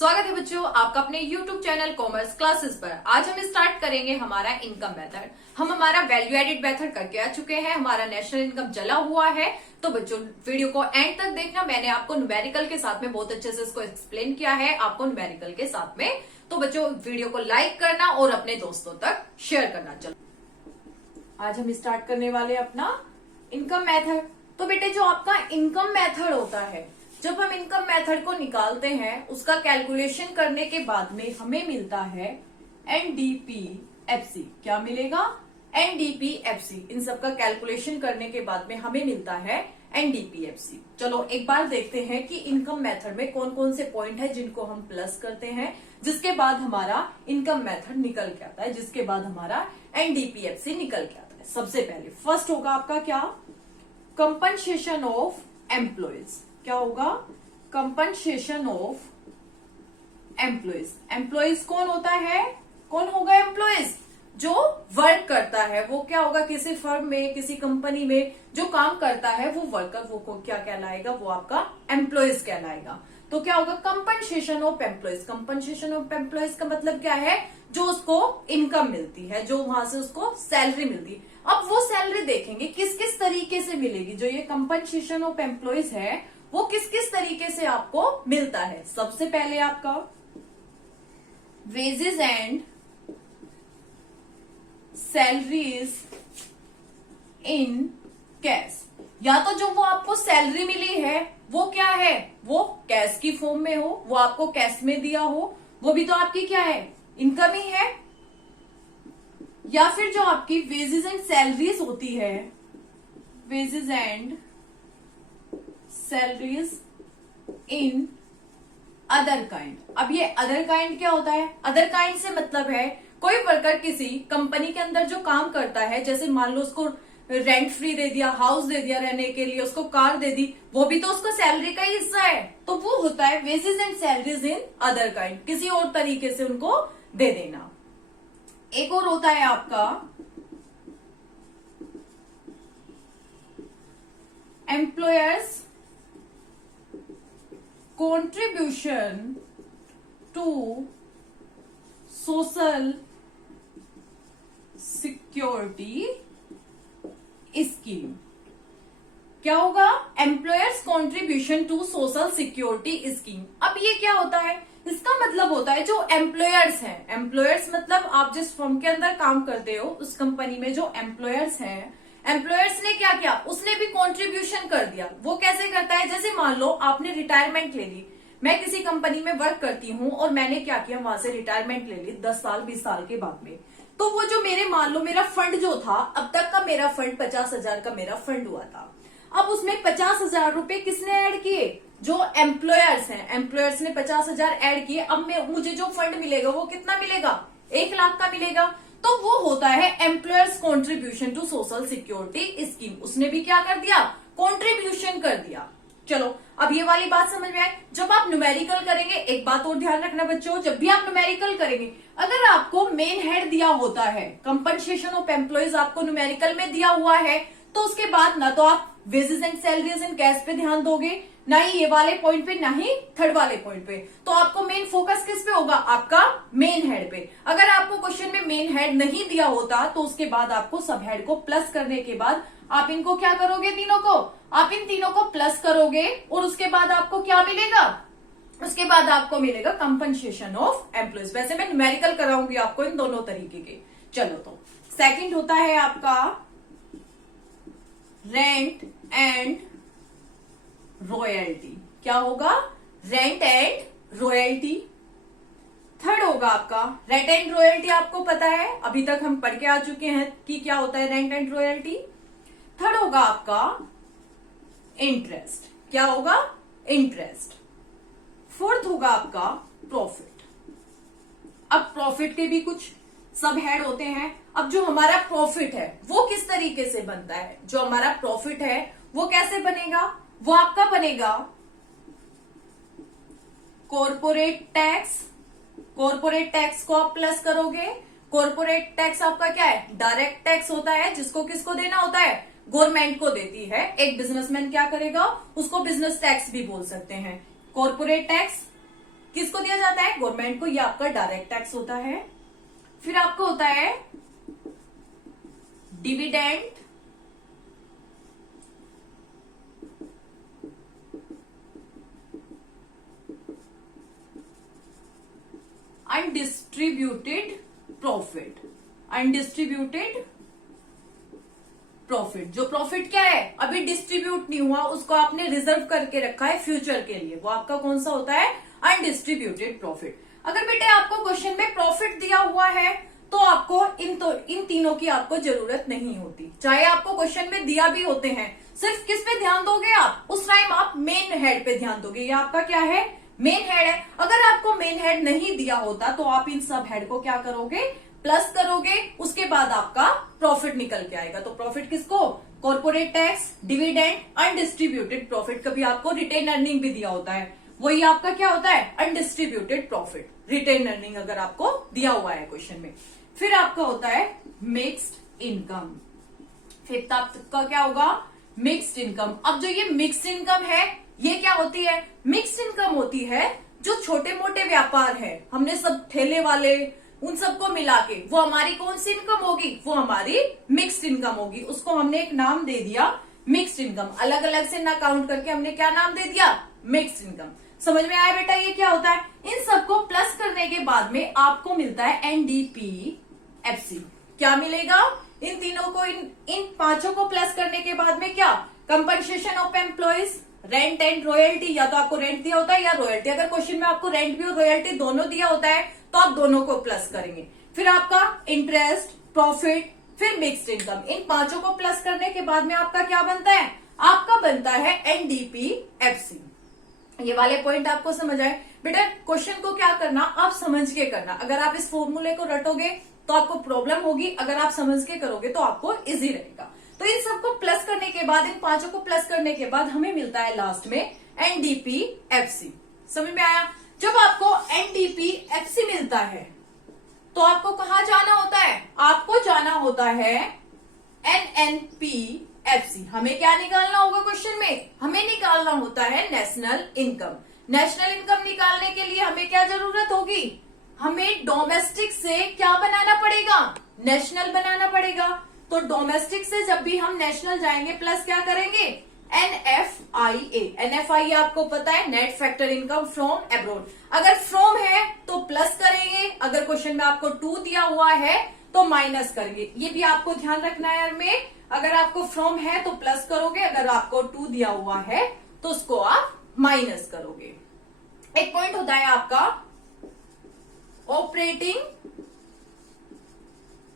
स्वागत है बच्चों आपका अपने YouTube चैनल कॉमर्स क्लासेस पर। आज हम स्टार्ट करेंगे हमारा इनकम मेथड। हम हमारा वैल्यू एडिड मेथड करके आ चुके हैं, हमारा नेशनल इनकम चला हुआ है। तो बच्चों वीडियो को एंड तक देखना, मैंने आपको न्यूमेरिकल के साथ में बहुत अच्छे से इसको एक्सप्लेन किया है, आपको न्यूमेरिकल के साथ में। तो बच्चों वीडियो को लाइक करना और अपने दोस्तों तक शेयर करना। चलो आज हम स्टार्ट करने वाले अपना इनकम मेथड। तो बेटे जो आपका इनकम मेथड होता है, जब हम इनकम मेथड को निकालते हैं उसका कैलकुलेशन करने के बाद में हमें मिलता है एनडीपीएफसी। क्या मिलेगा? एनडीपीएफसी। इन सब का कैलकुलेशन करने के बाद में हमें मिलता है एनडीपीएफसी। चलो एक बार देखते हैं कि इनकम मेथड में कौन कौन से पॉइंट है जिनको हम प्लस करते हैं, जिसके बाद हमारा इनकम मेथड निकल के आता है, जिसके बाद हमारा एनडीपीएफसी निकल के आता है। सबसे पहले फर्स्ट होगा आपका क्या? Compensation of employees. क्या होगा? Compensation of employees. एम्प्लॉयज कौन होता है? कौन होगा एम्प्लॉयज? जो वर्क करता है। वो क्या होगा? किसी फर्म में, किसी कंपनी में जो काम करता है वो वर्कर, वो क्या कहलाएगा? वो आपका एम्प्लॉयज कहलाएगा। तो क्या होगा? Compensation of employees. Compensation of employees का मतलब क्या है? जो उसको इनकम मिलती है, जो वहां से उसको सैलरी मिलती है। अब वो सैलरी देखेंगे किस किस तरीके से मिलेगी। जो ये कंपनसेशन ऑफ एम्प्लॉयज है वो किस किस तरीके से आपको मिलता है। सबसे पहले आपका wages and salaries in cash. या तो जो वो आपको सैलरी मिली है वो क्या है? वो कैश की फॉर्म में हो, वो आपको कैश में दिया हो, वो भी तो आपकी क्या है? इनकम ही है। या फिर जो आपकी वेजेस एंड सैलरीज होती है, wages and salaries in other kind. अब ये अदर काइंड क्या होता है? अदर काइंड से मतलब है कोई वर्कर किसी कंपनी के अंदर जो काम करता है, जैसे मान लो उसको रेंट फ्री दे दिया, हाउस दे दिया रहने के लिए, उसको कार दे दी, वो भी तो उसका सैलरी का ही हिस्सा है। तो वो होता है wages and salaries in other kind, किसी और तरीके से उनको दे देना। एक और होता है आपका employers contribution to social security scheme। क्या होगा? Employers contribution to social security scheme. अब ये क्या होता है? इसका मतलब होता है जो एम्प्लॉयर्स हैं, एम्प्लॉयर्स मतलब आप जिस फर्म के अंदर काम करते हो उस कंपनी में जो एम्प्लॉयर्स हैं, एम्प्लॉयर्स ने क्या किया? उसने भी कंट्रीब्यूशन कर दिया। वो कैसे करता है? जैसे मान लो आपने रिटायरमेंट ले ली, मैं किसी कंपनी में वर्क करती हूँ और मैंने क्या किया? वहां से रिटायरमेंट ले ली 10 साल 20 साल के बाद में। तो वो जो मेरे मान लो मेरा फंड जो था, अब तक का मेरा फंड 50,000 का मेरा फंड हुआ था। अब उसमें 50,000 रुपए किसने ऐड किए? जो एम्प्लॉयर्स हैं, एम्प्लॉयर्स ने 50,000 ऐड किए। अब मुझे जो फंड मिलेगा वो कितना मिलेगा? 1 लाख का मिलेगा। तो वो होता है employers contribution to social security scheme. उसने भी क्या कर दिया? कॉन्ट्रीब्यूशन कर दिया। चलो अब ये वाली बात समझ में आई। जब आप न्यूमेरिकल करेंगे, एक बात और ध्यान रखना बच्चों, जब भी आप न्यूमेरिकल करेंगे, अगर आपको मेन हेड दिया होता है, कंपनसेशन ऑफ एम्प्लॉयज आपको न्यूमेरिकल में दिया हुआ है, तो उसके बाद ना तो आप wages and salaries in cash पे ध्यान दोगे, ना ही ये वाले पॉइंट पे, ना ही थर्ड वाले पॉइंट पे। तो आपको मेन फोकस किस पे होगा? आपका मेन हेड पे। अगर आपको क्वेश्चन में मेन हेड नहीं दिया होता तो उसके बाद आपको सब हेड को प्लस करने के बाद आप इनको क्या करोगे? तीनों को आप इन तीनों को प्लस करोगे और उसके बाद आपको क्या मिलेगा? उसके बाद आपको मिलेगा कंपनसेशन ऑफ एम्प्लॉयज। वैसे मैं न्यूमेरिकल कराऊंगी आपको इन दोनों तरीके के। चलो तो सेकंड होता है आपका रेंट एंड रॉयल्टी। क्या होगा? Rent and royalty. थर्ड होगा आपका रेंट एंड रॉयल्टी। आपको पता है, अभी तक हम पढ़ के आ चुके हैं कि क्या होता है रेंट एंड रॉयल्टी। थर्ड होगा आपका इंटरेस्ट। क्या होगा? इंटरेस्ट। फोर्थ होगा आपका प्रॉफिट। अब प्रॉफिट के भी कुछ सब हेड होते हैं। अब जो हमारा प्रॉफिट है वो किस तरीके से बनता है? जो हमारा प्रॉफिट है वो कैसे बनेगा? वो आपका बनेगा कॉर्पोरेट टैक्स। कॉर्पोरेट टैक्स को आप प्लस करोगे। कॉर्पोरेट टैक्स आपका क्या है? डायरेक्ट टैक्स होता है, जिसको किसको देना होता है? गवर्नमेंट को देती है। एक बिजनेसमैन क्या करेगा? उसको बिजनेस टैक्स भी बोल सकते हैं। कॉर्पोरेट टैक्स किसको दिया जाता है? गवर्नमेंट को। ये आपका डायरेक्ट टैक्स होता है। फिर आपको होता है dividend undistributed profit. Undistributed profit, जो प्रॉफिट क्या है अभी डिस्ट्रीब्यूट नहीं हुआ, उसको आपने रिजर्व करके रखा है फ्यूचर के लिए, वो आपका कौन सा होता है? Undistributed profit. अगर बेटे आपको क्वेश्चन में प्रॉफिट दिया हुआ है तो आपको इन तीनों की आपको जरूरत नहीं होती, चाहे आपको क्वेश्चन में दिया भी होते हैं। सिर्फ किस पे ध्यान दोगे आप? उस टाइम आप मेन हेड पे ध्यान दोगे। ये आपका क्या है? मेन हेड है। अगर आपको मेन हेड नहीं दिया होता तो आप इन सब हेड को क्या करोगे? प्लस करोगे, उसके बाद आपका प्रॉफिट निकल के आएगा। तो प्रॉफिट किसको? Corporate tax, dividend, undistributed profit. कभी आपको रिटेन अर्निंग भी दिया होता है, वही आपका क्या होता है? अनडिस्ट्रीब्यूटेड प्रॉफिट, रिटेन अर्निंग अगर आपको दिया हुआ है क्वेश्चन में। फिर आपका होता है मिक्स्ड इनकम। फिफ्थ आपका क्या होगा? Mixed income. अब जो ये मिक्स्ड इनकम है, ये क्या होती है? मिक्स्ड इनकम होती है जो छोटे मोटे व्यापार है, हमने सब ठेले वाले उन सबको मिला के, वो हमारी कौन सी इनकम होगी? वो हमारी मिक्स्ड इनकम होगी। उसको हमने एक नाम दे दिया मिक्स्ड इनकम। अलग अलग से ना काउंट करके हमने क्या नाम दे दिया? Mixed income. समझ में आया बेटा ये क्या होता है? इन सबको प्लस करने के बाद में आपको मिलता है एनडीपीएफसी। क्या मिलेगा? इन तीनों को, इन पांचों को प्लस करने के बाद में क्या? Compensation of employees, rent and royalty. या तो आपको रेंट दिया होता है या रॉयल्टी। अगर क्वेश्चन में आपको रेंट भी और रॉयल्टी दोनों दिया होता है तो आप दोनों को प्लस करेंगे। फिर आपका इंटरेस्ट, प्रॉफिट, फिर मिक्स्ड इनकम। इन पांचों को प्लस करने के बाद में आपका क्या बनता है? आपका बनता है एनडीपीएफसी। ये वाले पॉइंट आपको समझ आए? बेटा क्वेश्चन को क्या करना? आप समझ के करना। अगर आप इस फॉर्मूले को रटोगे तो आपको प्रॉब्लम होगी, अगर आप समझ के करोगे तो आपको इजी रहेगा। तो इन सबको प्लस करने के बाद, इन पांचों को प्लस करने के बाद हमें मिलता है लास्ट में एनडीपीएफसी। समझ में आया? जब आपको एनडीपीएफसी मिलता है तो आपको कहां जाना होता है? आपको जाना होता है एनएनपीएफसी। हमें क्या निकालना होगा क्वेश्चन में? हमें निकालना होता है नेशनल इनकम। नेशनल इनकम निकालने के लिए हमें क्या जरूरत होगी? हमें डोमेस्टिक से क्या बनाना पड़ेगा? नेशनल बनाना पड़ेगा। तो डोमेस्टिक से जब भी हम नेशनल जाएंगे प्लस क्या करेंगे? एनएफआईए। एनएफआईए आपको पता है, net factor income from abroad. अगर फ्रॉम है तो प्लस करेंगे, अगर क्वेश्चन में आपको 2 दिया हुआ है तो माइनस करेंगे। ये भी आपको ध्यान रखना है में, अगर आपको फ्रॉम है तो प्लस करोगे, अगर आपको 2 दिया हुआ है तो उसको आप माइनस करोगे। एक पॉइंट होता है आपका ऑपरेटिंग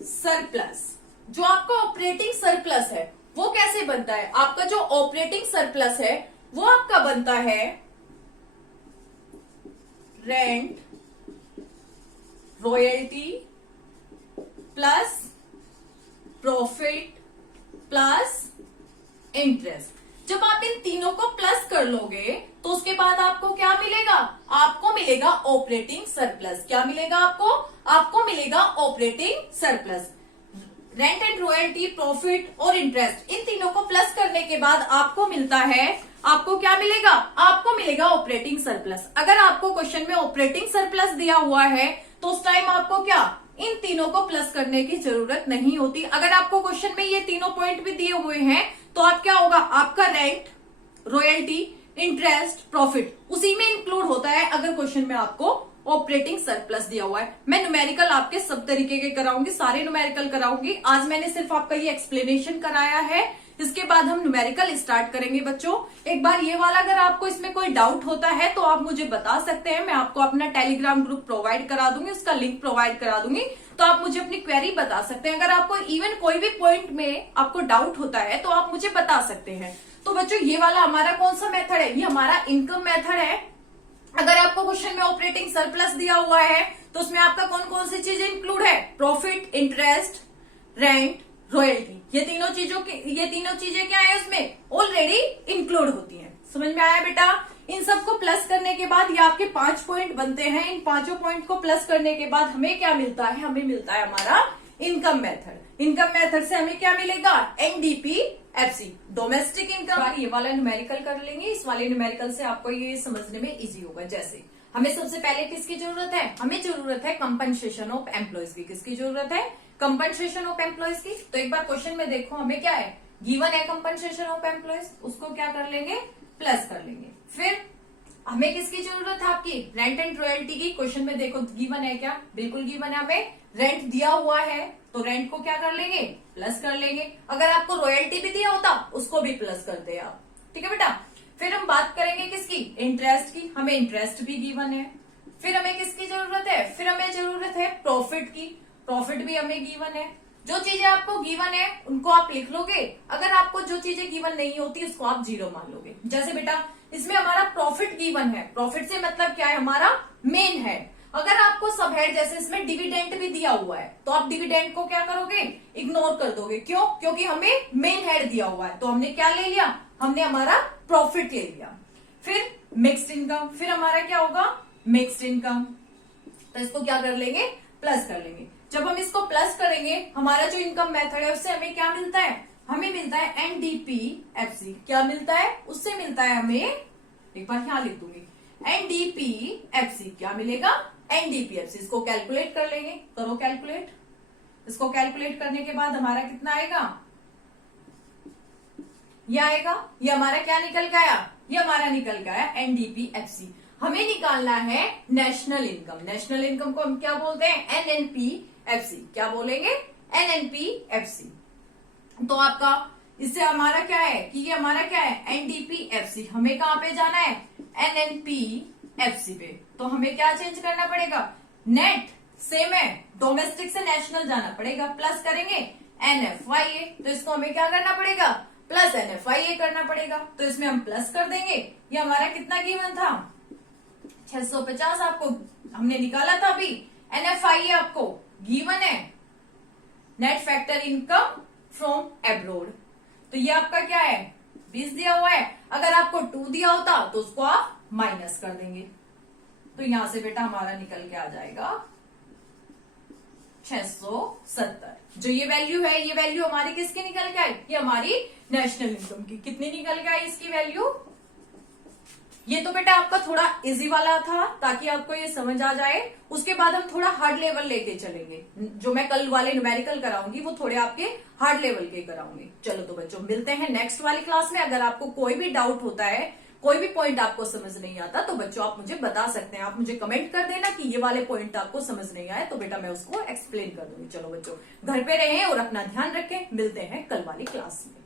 सरप्लस। जो आपका ऑपरेटिंग सरप्लस है वो कैसे बनता है? आपका जो ऑपरेटिंग सरप्लस है वो आपका बनता है rent, royalty plus profit plus interest. जब आप इन तीनों को प्लस कर लोगे तो उसके बाद आपको क्या मिलेगा? आपको मिलेगा ऑपरेटिंग सरप्लस। क्या मिलेगा आपको? आपको मिलेगा operating surplus. Rent and royalty, profit और इंटरेस्ट, इन तीनों को प्लस करने के बाद आपको मिलता है, आपको क्या मिलेगा? आपको मिलेगा ऑपरेटिंग सरप्लस। अगर आपको क्वेश्चन में ऑपरेटिंग सरप्लस दिया हुआ है तो उस टाइम आपको क्या? इन तीनों को प्लस करने की जरूरत नहीं होती। अगर आपको क्वेश्चन में ये तीनों पॉइंट भी दिए हुए हैं तो आप क्या होगा? आपका रेंट, रॉयल्टी, इंटरेस्ट, प्रॉफिट उसी में इंक्लूड होता है अगर क्वेश्चन में आपको ऑपरेटिंग सरप्लस दिया हुआ है। मैं न्यूमेरिकल आपके सब तरीके के कराऊंगी, सारे न्यूमेरिकल कराऊंगी। आज मैंने सिर्फ आपका ये एक्सप्लेनेशन कराया है, इसके बाद हम न्यूमेरिकल स्टार्ट करेंगे बच्चों। एक बार ये वाला अगर आपको इसमें कोई डाउट होता है तो आप मुझे बता सकते हैं, मैं आपको अपना टेलीग्राम ग्रुप प्रोवाइड करा दूंगी, उसका लिंक प्रोवाइड करा दूंगी, तो आप मुझे अपनी क्वेरी बता सकते हैं। अगर आपको इवन कोई भी पॉइंट में आपको डाउट होता है तो आप मुझे बता सकते हैं। तो बच्चों ये वाला हमारा कौन सा मेथड है? ये हमारा इनकम मेथड है। अगर आपको क्वेश्चन में ऑपरेटिंग सरप्लस दिया हुआ है तो उसमें आपका कौन कौन सी चीजें इंक्लूड है? Profit, interest, rent, royalty. ये तीनों चीजें क्या है उसमें? ऑलरेडी इंक्लूड होती हैं। समझ में आया बेटा? इन सबको प्लस करने के बाद ये आपके 5 पॉइंट बनते हैं। इन 5 पॉइंट को प्लस करने के बाद हमें क्या मिलता है? हमें मिलता है हमारा इनकम मेथड। इनकम मेथड से हमें क्या मिलेगा? NDPFC, domestic income. ये वाला न्यूमेरिकल कर लेंगे, इस वाले न्यूमेरिकल से आपको ये समझने में इजी होगा। जैसे हमें सबसे पहले किसकी जरूरत है? हमें जरूरत है कंपनसेशन ऑफ एम्प्लॉयज की। किसकी जरूरत है? कंपनसेशन ऑफ एम्प्लॉयज की। तो एक बार क्वेश्चन में देखो हमें क्या है, गिवन है कंपनसेशन ऑफ एम्प्लॉयज, उसको क्या कर लेंगे, प्लस कर लेंगे। फिर हमें किसकी जरूरत है? आपकी रेंट एंड रॉयल्टी की। क्वेश्चन में देखो गिवन है क्या? बिल्कुल गिवन है, हमें रेंट दिया हुआ है तो रेंट को क्या कर लेंगे, प्लस कर लेंगे। अगर आपको रॉयल्टी भी दिया होता उसको भी प्लस करते आप, ठीक है बेटा। फिर हम बात करेंगे किसकी, इंटरेस्ट की। हमें इंटरेस्ट भी गिवन है। फिर हमें किसकी जरूरत है? फिर हमें जरूरत है प्रॉफिट की। प्रॉफिट भी हमें गिवन है। जो चीजें आपको गिवन है उनको आप लिख लोगे, अगर आपको जो चीजें गिवन नहीं होती उसको आप जीरो मान लोगे। जैसे बेटा इसमें हमारा प्रॉफिट गिवन है, प्रॉफिट से मतलब क्या है, हमारा मेन है। अगर आपको सब हेड जैसे इसमें डिविडेंड भी दिया हुआ है तो आप डिविडेंड को क्या करोगे, इग्नोर कर दोगे। क्यों? क्योंकि हमें मेन हेड दिया हुआ है। तो हमने क्या ले लिया, हमने हमारा प्रॉफिट ले लिया। फिर मिक्स्ड इनकम, फिर हमारा क्या होगा, मिक्स्ड इनकम। तो इसको क्या कर लेंगे, प्लस कर लेंगे। जब हम इसको प्लस करेंगे हमारा जो इनकम मेथड है उससे हमें क्या मिलता है, हमें मिलता है एनडीपीएफसी। क्या मिलता है, उससे मिलता है हमें, एक बार यहां लिख दूंगी, एनडीपीएफसी। क्या मिलेगा, एनडीपीएफसी। इसको कैलकुलेट कर लेंगे, करो कैलकुलेट। इसको कैलकुलेट करने के बाद हमारा कितना आएगा, ये आएगा। ये हमारा क्या निकल के आया, ये हमारा निकल के आया एनडीपीएफसी। हमें निकालना है नेशनल इनकम। नेशनल इनकम को हम क्या बोलते हैं, एनएनपीएफसी। क्या बोलेंगे, एनएनपीएफसी। तो आपका इससे हमारा क्या है कि ये हमारा क्या है, एनडीपीएफसी। हमें कहां पे जाना है, एनएनपीएफसी पे। तो हमें क्या चेंज करना पड़ेगा, नेट सेम है, डोमेस्टिक से नेशनल जाना पड़ेगा, प्लस करेंगे एनएफवाईए। तो इसको हमें क्या करना पड़ेगा, प्लस एनएफवाईए करना पड़ेगा। तो इसमें हम प्लस कर देंगे। ये हमारा कितना गिवन था, 650 आपको हमने निकाला था अभी। एनएफआईए आपको गिवन है, net factor income from abroad. तो ये आपका क्या है, 20 दिया हुआ है। अगर आपको 2 दिया होता तो उसको आप माइनस कर देंगे। तो यहां से बेटा हमारा निकल के आ जाएगा 670। जो ये वैल्यू है, ये वैल्यू हमारी किसकी निकल के आई, ये हमारी नेशनल इनकम की। कितनी निकल के आई इसकी वैल्यू, ये तो बेटा आपका थोड़ा इजी वाला था ताकि आपको ये समझ आ जाए। उसके बाद हम थोड़ा हार्ड लेवल लेके चलेंगे। जो मैं कल वाले न्यूमेरिकल कराऊंगी वो थोड़े आपके हार्ड लेवल के कराऊंगी। चलो तो बच्चों मिलते हैं नेक्स्ट वाली क्लास में। अगर आपको कोई भी डाउट होता है, कोई भी पॉइंट आपको समझ नहीं आता तो बच्चों आप मुझे बता सकते हैं। आप मुझे कमेंट कर देना कि ये वाले पॉइंट आपको समझ नहीं आए, तो बेटा मैं उसको एक्सप्लेन कर दूंगी। चलो बच्चों घर पे रहें और अपना ध्यान रखें। मिलते हैं कल वाली क्लास में।